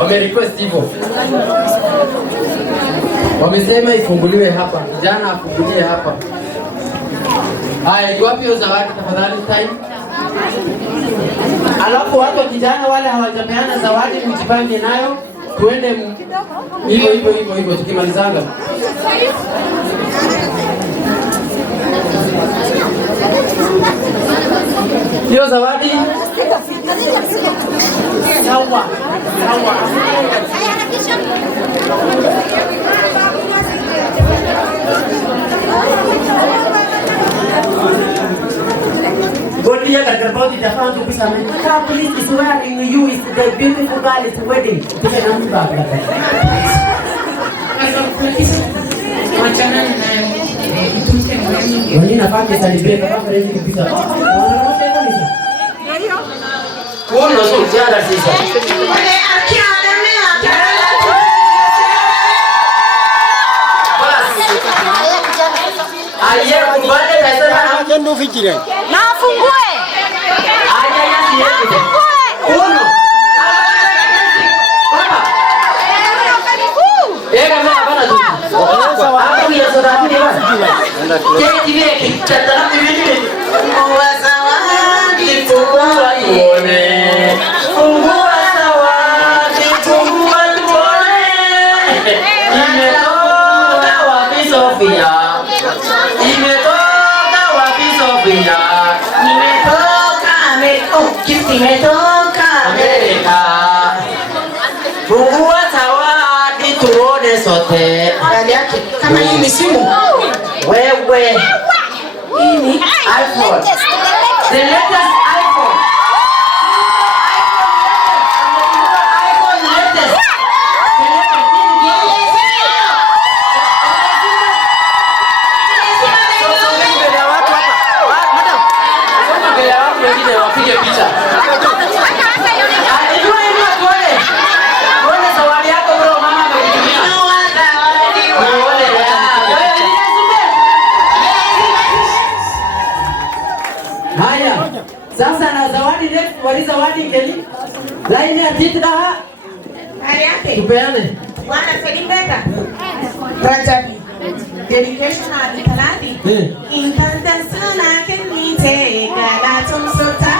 Wamerequest hivyo. Wamesema ifunguliwe hapa. Kijana afungulie hapa. Haya, ni wapi hiyo zawadi tafadhali time? Alafu watu kijana wale hawajapeana zawadi mjipange nayo. Tuende hivyo tukimalizanga. Hiyo zawadi sawa. Godia katika bodi tafauti kupisa meka please is wearing you is the beautiful girl is wedding. Kisha na mtu hapa. Wachana nayo. Mtumke mwenyewe. Wani nafaa celebrate kama hivi kupisa. Uno sio jana sasa. Wale akiana mea. Aye kubale pesa na ndo fikire. Na afungue. Aje yasi yake. Uno. Baba. Kama bana tu. Hapa ni soda ni bana. Kile kile kitata hivi. Uweza wapi fungua ione. Fungua zawadi fungua tuone. Imetoka wapi Sofia? Nimetoka Amerika. Fungua zawadi tuone sote. Ndani yake kama hii ni simu. Wewe. Hii ni iPhone. The latest iPhone. iPhone latest. Wapige picha. Tuone zawadi yako bro, mama amekutumia. Haya. Sasa na zawadi next, wali zawadi ngeli. Line ya tita. Hali yake. Tupeane. Bwana Sedimeta. Rajabi. Dedication hadi talati. Intanda sana kenite gala tumsota.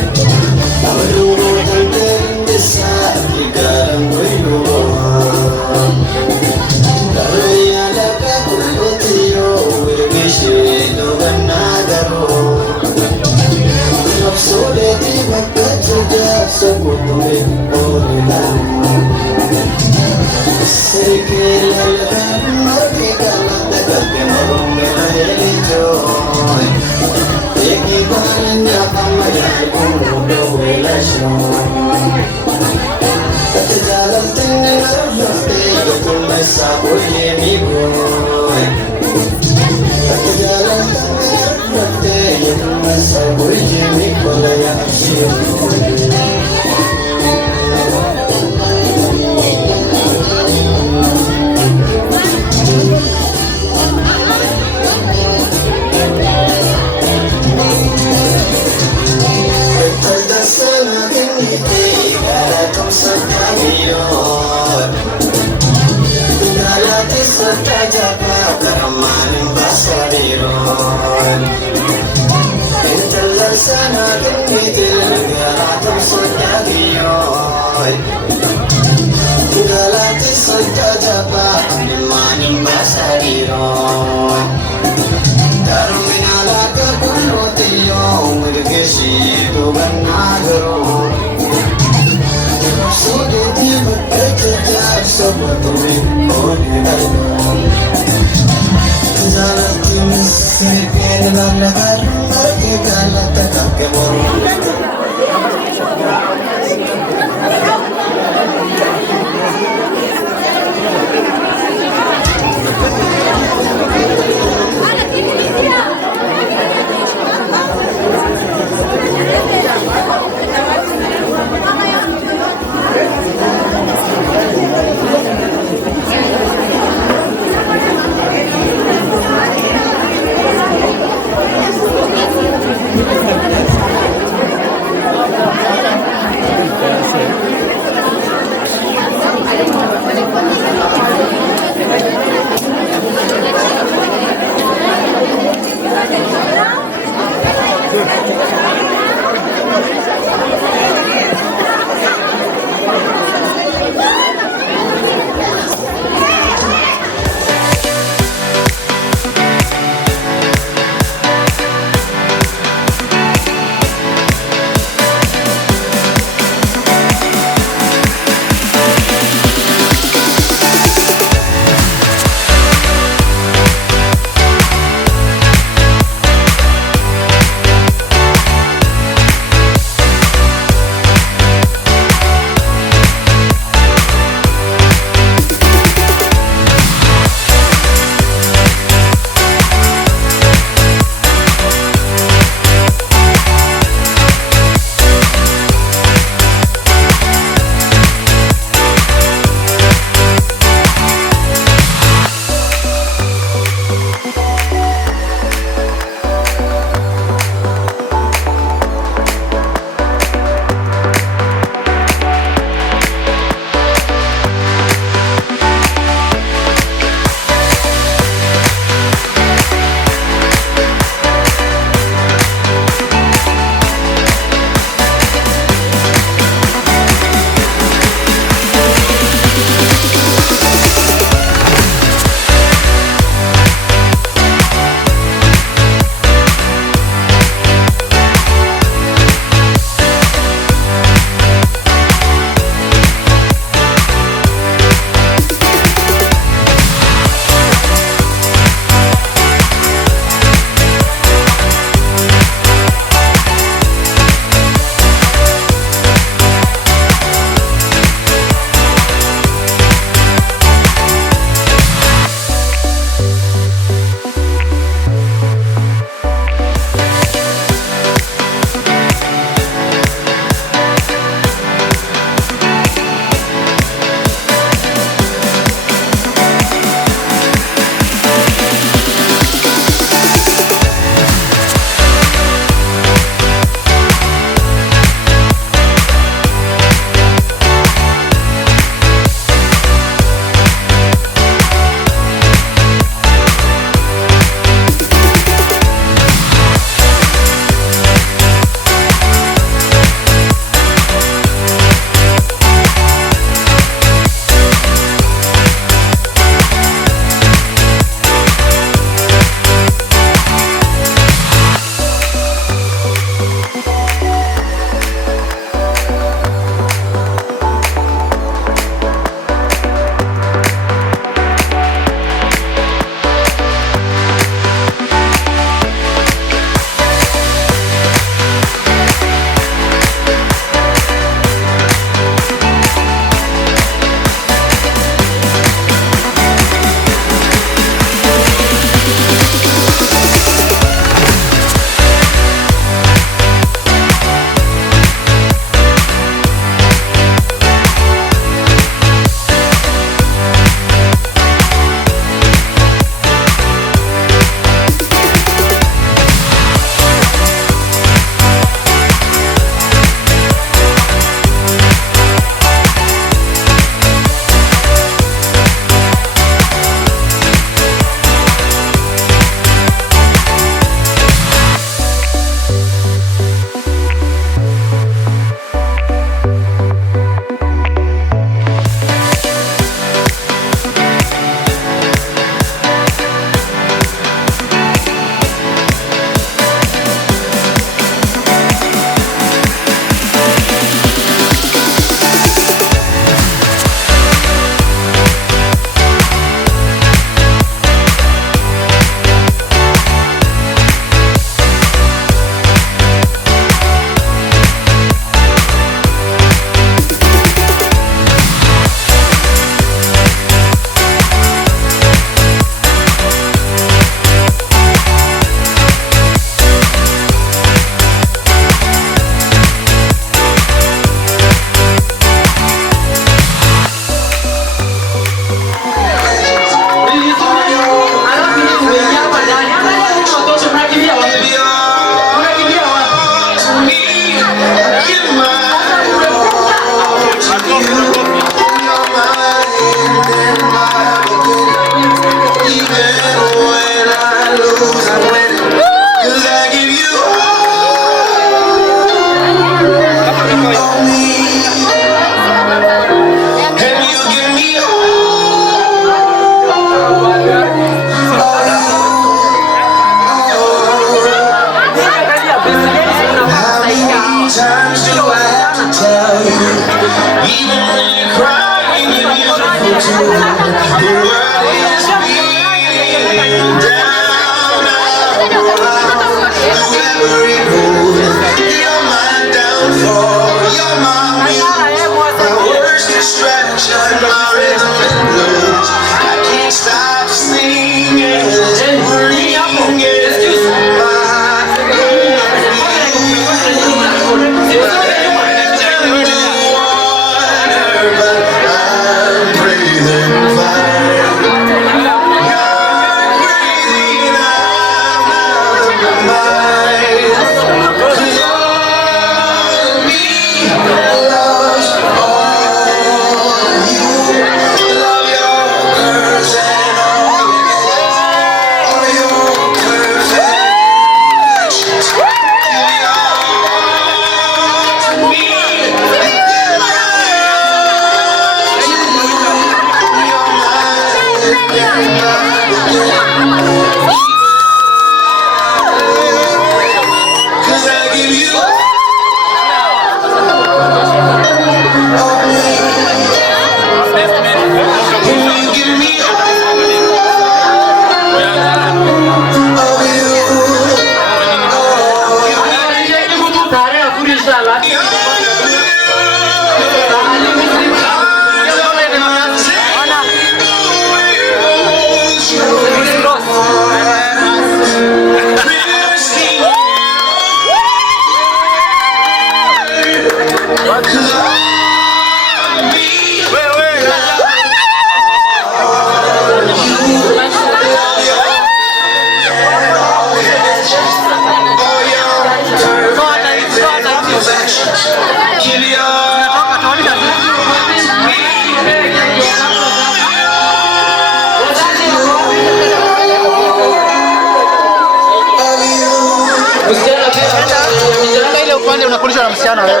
Unakulisha na msichana wewe.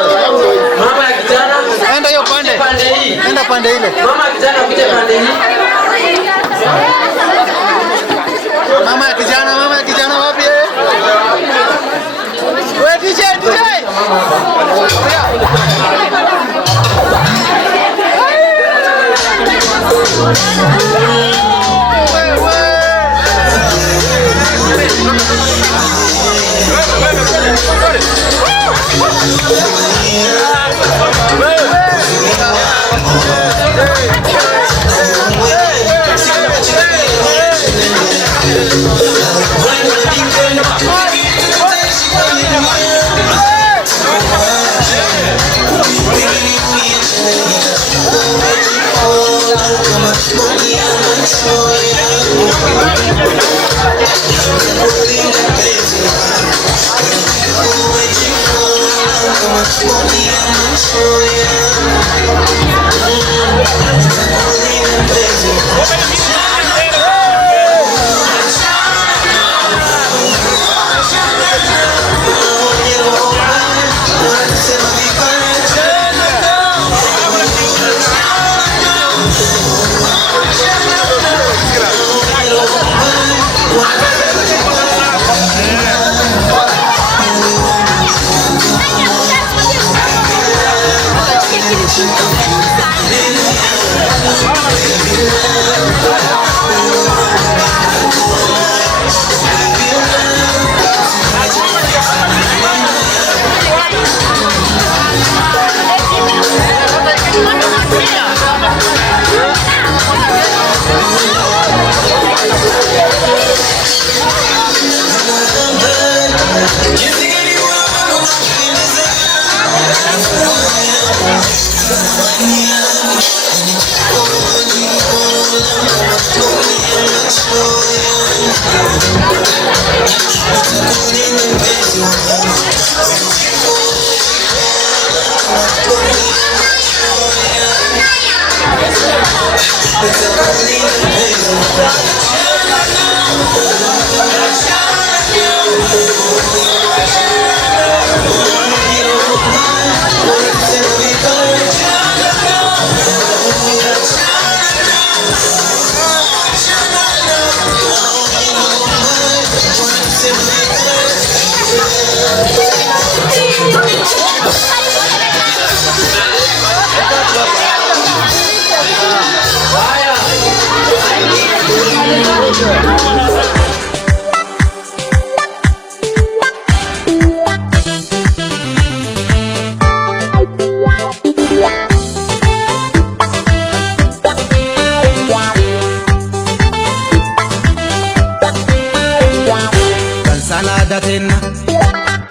Mama ya kijana, enda hiyo pande. Enda pande ile. Mama ya kijana ukije pande hii. Mama ya kijana wapi wewe? Wewe DJ.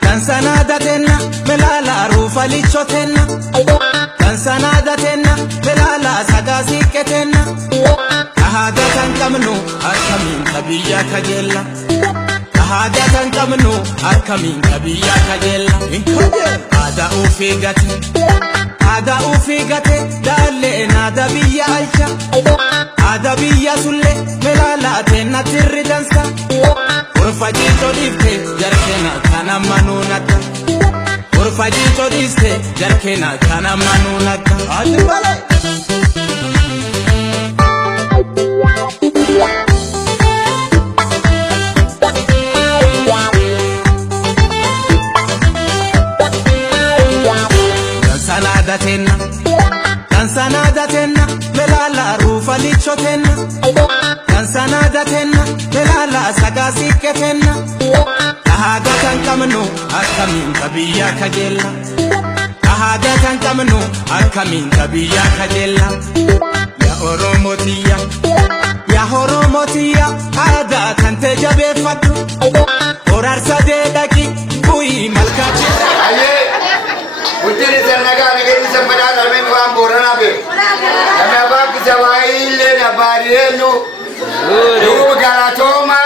Kansanadatenna melala rufa lichotenna Kansanadatenna melala sagasiketenna Ahadatan kamnu akamin tabiya kajella Ahadatan kamnu akamin tabiya kajella Ada ufigate dalle nada biya alcha Ada biya sulle melala tenna tirridansa Urfajito difte jarkena kana manunata Urfajito difte jarkena kana manunata Adibale Dansanada tenna belala sagasi kefenna Ahaga kan kamno akamin tabiya kajella Ahaga kan kamno akamin tabiya kajella Ya Oromotiya ada tante jabe fatu Orar sade daki bui malkachi Aye, Udiri Sanaga negeri sempeda kami bukan borana be. Kami apa kita waile na barenu. Dulu galatoma.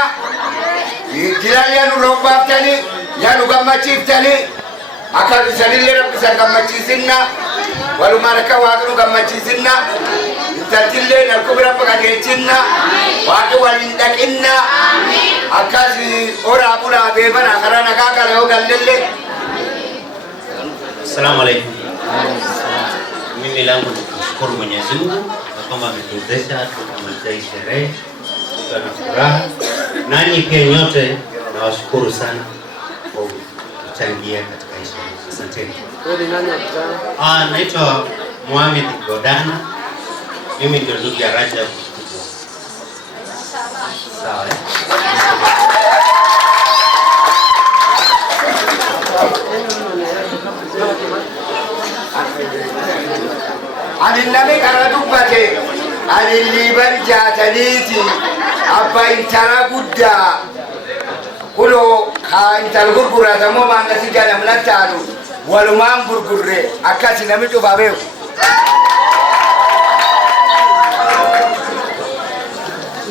Kira lianu rombak tani, lianu gamacif tani. Akal disalilera bisa gamacisinna. Walau mereka waktu gamacisinna. Tertille nak kubra pagacinna. Waktu walindakinna. Akal si orang pula bebana karena kakak leo gandelle. Assalamu alaikum. Mimi langu nikushukuru Mwenyezi Mungu kwamba ametuwezesha tukamaliza hii sherehe tukiwa na furaha. Nanyi pia nyote nawashukuru sana kwa kuchangia katika hii sherehe. Asanteni. Naitwa Mohamed Godana. Mimi ndio ndugu ya Rajab. Sawa. Nabi karena dubbate liban jataniti abba intara gudda kulo ka intal gurgura tamo manga sigala mnatalu walumam gurgurre akati nami to babeo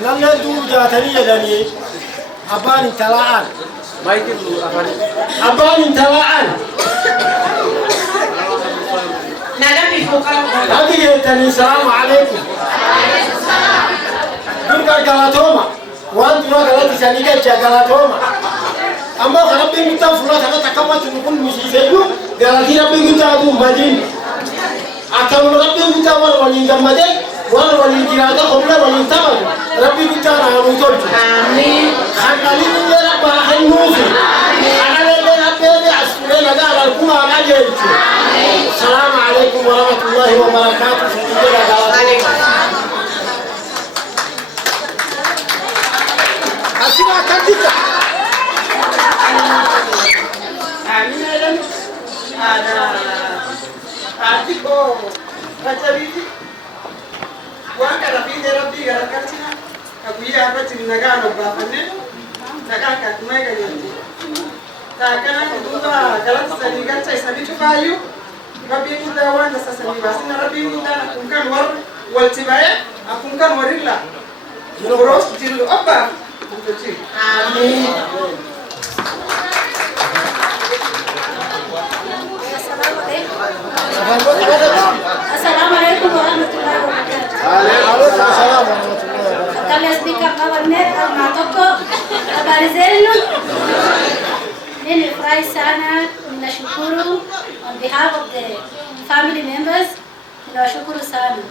Nalla du jatani yadani abani talaan Michael abani talaan هذه يتني السلام عليكم دونك غلطوما وانت ما غلطي سنيكا غلطوما اما ربي متفلا كما تكمت نكون مسيسيو غلطي ربي متادو مدين اكم ربي متاول ولي جمدي ولي جراده قبل ولي تمر ربي متانا متول امين خلالي من رب حنوفي انا ربي اسرنا دار الكما اجل السلام عليكم ورحمة الله وبركاته. Asma katika. Amina ada artiko kacabiti. Wanga rabbi garakatina. Kabuya abati nagano bafane. Nakaka kumega yote. Takana kuduba galata nigacha isabitu bayu. Rabbi muda wanda sasa ni basi na Rabbi muda akunkan war waltibaye akunkan warilla yoros jilu abba kutochi amin. Assalamu alaikum warahmatullahi wabarakatuh. Waalaikumsalam warahmatullahi wabarakatuh. Kala speaker kabarnet matoko habari zenu. Nimefurahi sana, ninashukuru on behalf of the family members, ninashukuru sana.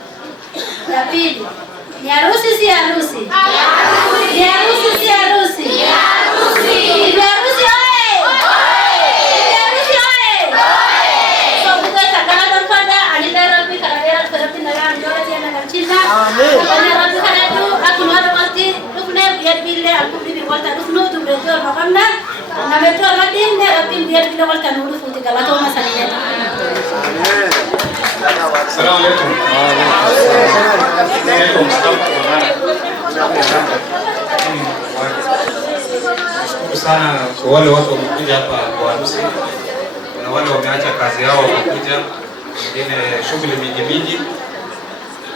Ya pili, ni harusi si harusi? Ni harusi si harusi? Ni harusi. Ni harusi oye! Ni harusi oye! So kita takana pada anila Rabbi karadera terapi naga anjora dia naga cinta. Amin. Karena Rabbi karadu aku nara mati lukne biar bille aku bibi walta lukno tu betul makamna. Na betul Rabbi ne Rabbi biar bille walta nuru futi galato masalnya. Assalamu alaikum. Nashukuru sana kwa wale watu wamekuja hapa kwa harusi. Kuna wale wameacha kazi yao wamekuja, wengine shughuli mingi.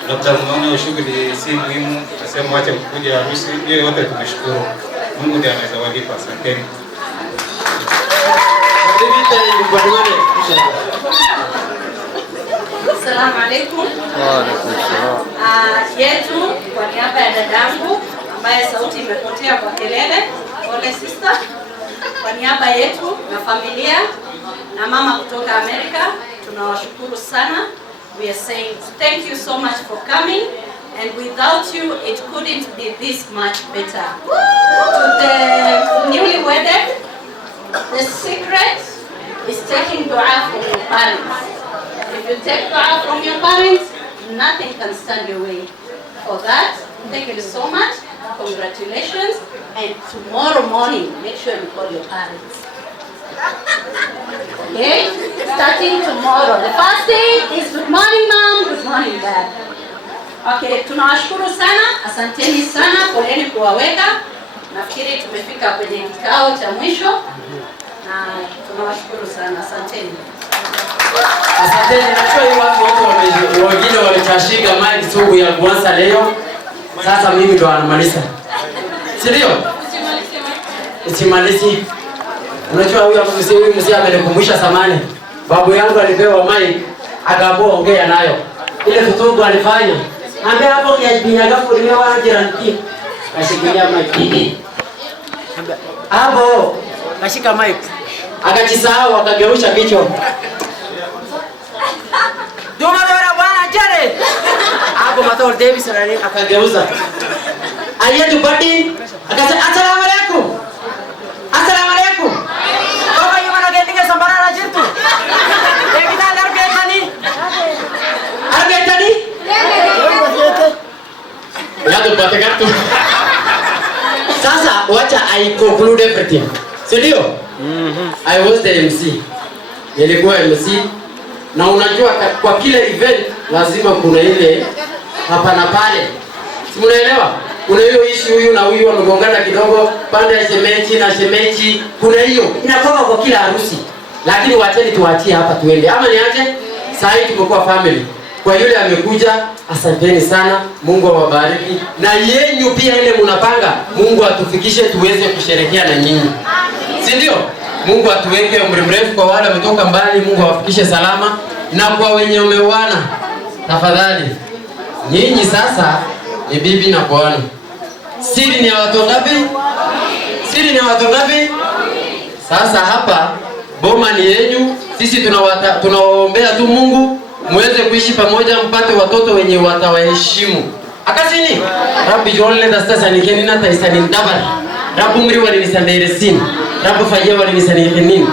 Labda mnaona shughuli si muhimu, nasema wacha kuja harusi. Hiyo yote tumeshukuru. Mungu ndiye anaweza walipa. Asanteni. Assalamu alaikum. Yetu kwa niaba ya dadangu ambaye sauti imepotea kwa kelele, pole sister. Kwa niaba yetu na familia na mama kutoka Amerika, tunawashukuru sana. We are saying thank you so much for coming, and without you it couldn't be this much better. To the newly wedded, the secret is taking dua from your parents. If you take dua from your parents, nothing can stand your way. For that, Thank you so much. Congratulations. And tomorrow morning, make sure you call your parents. Okay? Starting tomorrow. The first day is good morning, mom, good morning, dad. Okay, tunawashukuru sana, asanteni sana, poleni kuwaweka. Nafikiri tumefika kwenye kikao cha mwisho na tunawashukuru sana, asanteni. Asanteni, najua hii watu wote wengine walitashiga mic sugu ya kwanza leo. Sasa mimi ndo anamaliza. Si ndio? Usimalizi. Unajua huyu mzee amenikumbusha zamani. Babu yangu alipewa mic akaambiwa ongea nayo. Ile futugu alifanya. Ambia hapo ya binadamu ndio wanajirani. Kashikilia mic. Hapo kashika mic. Akajisahau akageusha kichwa. Duma bora bwana jare. Hapo Matol Davis akageuza. Ayatu badi akasema assalamu alaykum. Assalamu alaykum. Baba yumana gendinge sambarana jirtu. Ekita arbetani. Arbetani? Yadu patekatu. Sasa wacha I conclude everything. Sindio? I was the MC. Nilikuwa MC. Na unajua kwa kila event lazima kuna ile hapa na pale. Si mnaelewa? Kuna hiyo issue huyu na huyu wamegongana kidogo, pande ya shemeji na shemeji. Kuna hiyo inakuwa kwa kila harusi. Lakini wacheni tuachie hapa tuende. Ama niaje? Sasa hivi tumekuwa family. Kwa yule amekuja, asanteni sana. Mungu awabariki. Na yenyu pia ile mnapanga, Mungu atufikishe tuweze kusherehekea na nyinyi. Si ndio? Mungu atuweke umri mrefu kwa wale wametoka mbali, Mungu awafikishe salama. Na kwa wenye umeoana, tafadhali nyinyi sasa ni bibi na bwana. Siri ni ya watu ngapi? Siri ni ya watu ngapi? Sasa hapa boma ni yenu, sisi tunawaombea tu Mungu muweze kuishi pamoja, mpate watoto wenye watawaheshimu. Akasini Rabbi jolle dasta sanikeni na taisani ndabari. Rabbi umri walinisandairesini. Rabbi fayya walinisanikhinin.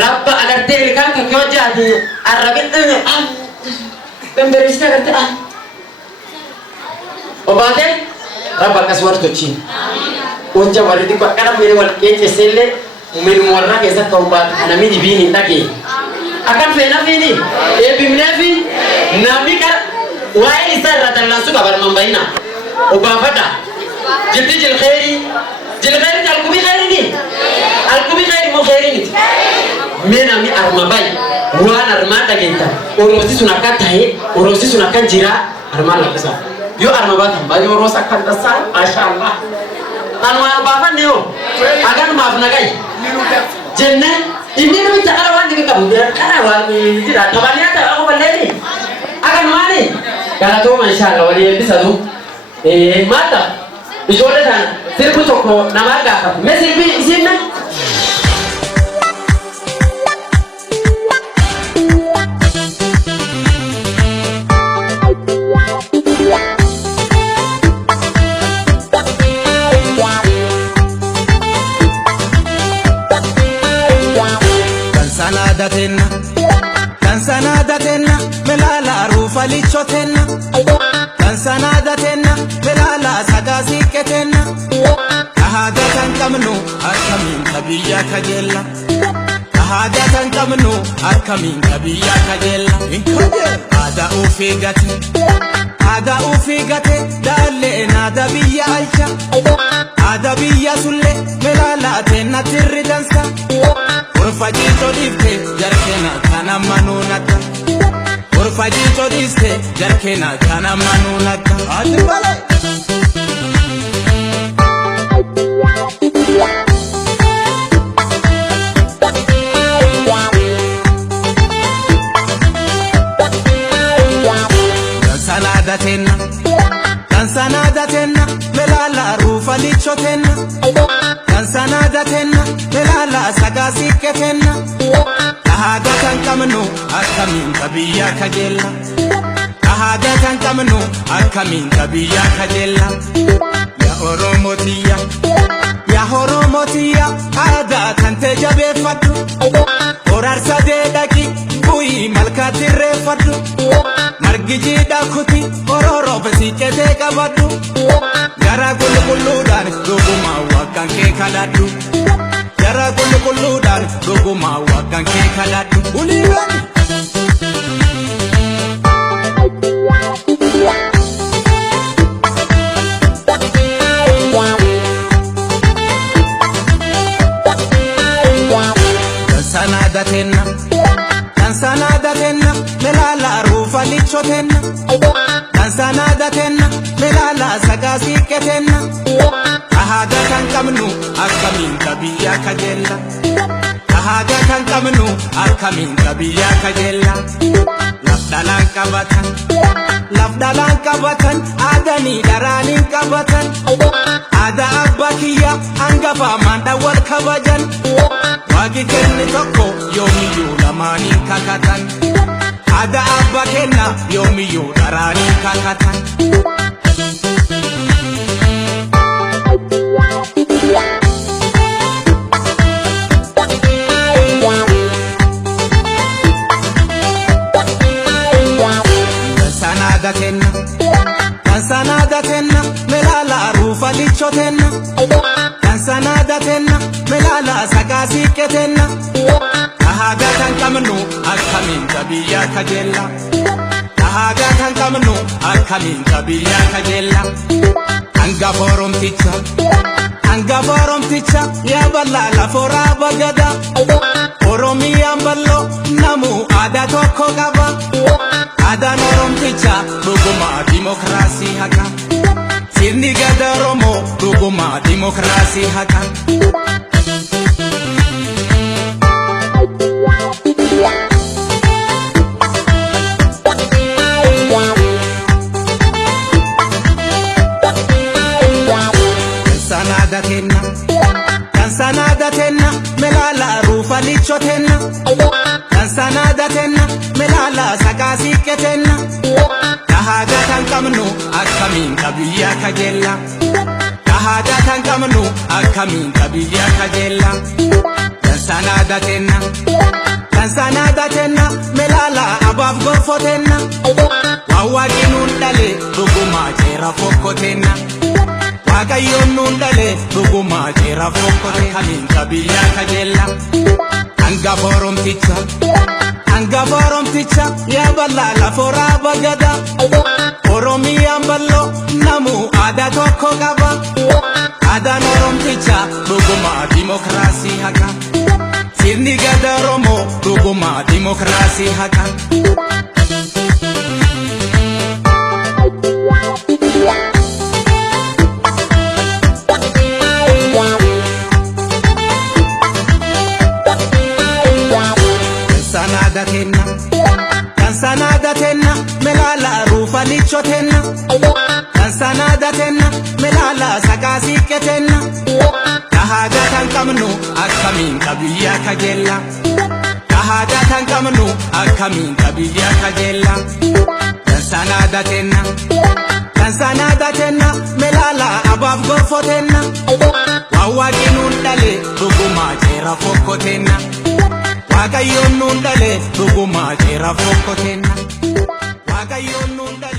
Rabbi agarte ilkanka kyoja adi arrabit bemberista agarte obate Rabbi kaswar tochi. Unja waridi kwa kana mere wal keche selle umeni morra kesa taubat anami dibini taki. Akan fena fini bimnefi namika wae sarra tanlasu kabar mambaina obafata jilti jil khairi alkubi khairi ni alkubi khairi mo khairi ni mena mi armabai wana armada genta orosi sunakata orosi sunakanjira armala kesa yo armabata bari orosa kanta sa mashallah tanwa bafa neo agan mafnagai jenne ini nu cara wani ka budia kana wani tidak tabani ata aku baleni akan mani kana to mashallah wali bisa tu mata bijole sana sirku toko namaga apa mesir bi isinna Tansanadatenna melala rufa lichotenna Tansanadatenna melala sagasiketenna Ahadatan kamnu akamin tabiya kajella Ahadatan kamnu akamin tabiya kajella Ada ufigate dalle nada biya aisha Ada biya sulle melala tenna tirridansa Urfajito difte jarkena kana manunata Urfajito difte jarkena kana manunata Adibale Tansanadatenna melala rufa lichotenna Tansanadatenna melala sagasiketenna Ahadatan kamnu akamin tabiya kajella Ahadatan kamnu akamin tabiya kajella Ya Oromotiya Ahadatan tejabe fatu Orarsa dedaki Bui malkati refatu Margiji dakuti Ororo besikete kabatu kadhadhu Jara qulqulluudhaan dhugumaa waaqan kee kadhadhu Uliiwwan Dansanada tenna melala rufa licho tenna Dansanada tenna melala sagasi ketenna Ahada kan kamnu akamin tabiya kajella Ahada kan kamnu akamin tabiya kajella Lafdalan kabatan adani daranin kabatan Ada abbakiya angafa manda wal kabajan Wagi kenni tokko yoomiyyuu lamaaniin kakatan Ada abba kenna yoomiyyuu daraaniin kakatan Dansanada tenna melala rufa licho tenna Dansanada tenna melala sagasi ketenna Ahada kan kamnu akamin tabiya kajella Ahada kan kamnu akamin tabiya kajella Anga forum ticha ya balla la fora bagada Oromiyan ballo namu ada tokko qaba Ada norom ticha dhuguma demokrasi haka Sirni gada romo dhuguma demokrasi haka Dansanada tenna melala rufa licho tenna Dansanada tenna melala sagasi ketenna Ahada kan kamnu akamin tabiya kajella Ahada kan kamnu akamin tabiya kajella Dansanada tenna melala abab gofo tenna Wawagi nundale dhuguma jera fokko tenna Wagayon nundale dhuguma jera fokko akamin tabiya kajella Anga forum ticha ya balla la fora bagada Oromiyan ballo namu ada tokko qaba Ada norom ticha dhuguma demokrasi haka Sirni gada romo dhuguma demokrasi haka Dansanada tenna melala rufa licho tenna Dansanada tenna melala sagasi ketenna Ahada kan kamnu akamin tabiya kajella Ahada kan kamnu akamin tabiya kajella Dansanada tenna melala abab gofo tenna Wawagi nundale dhuguma jera fokko tenna Wagayon nundale dhuguma jera fokko tenna Wagayon nundale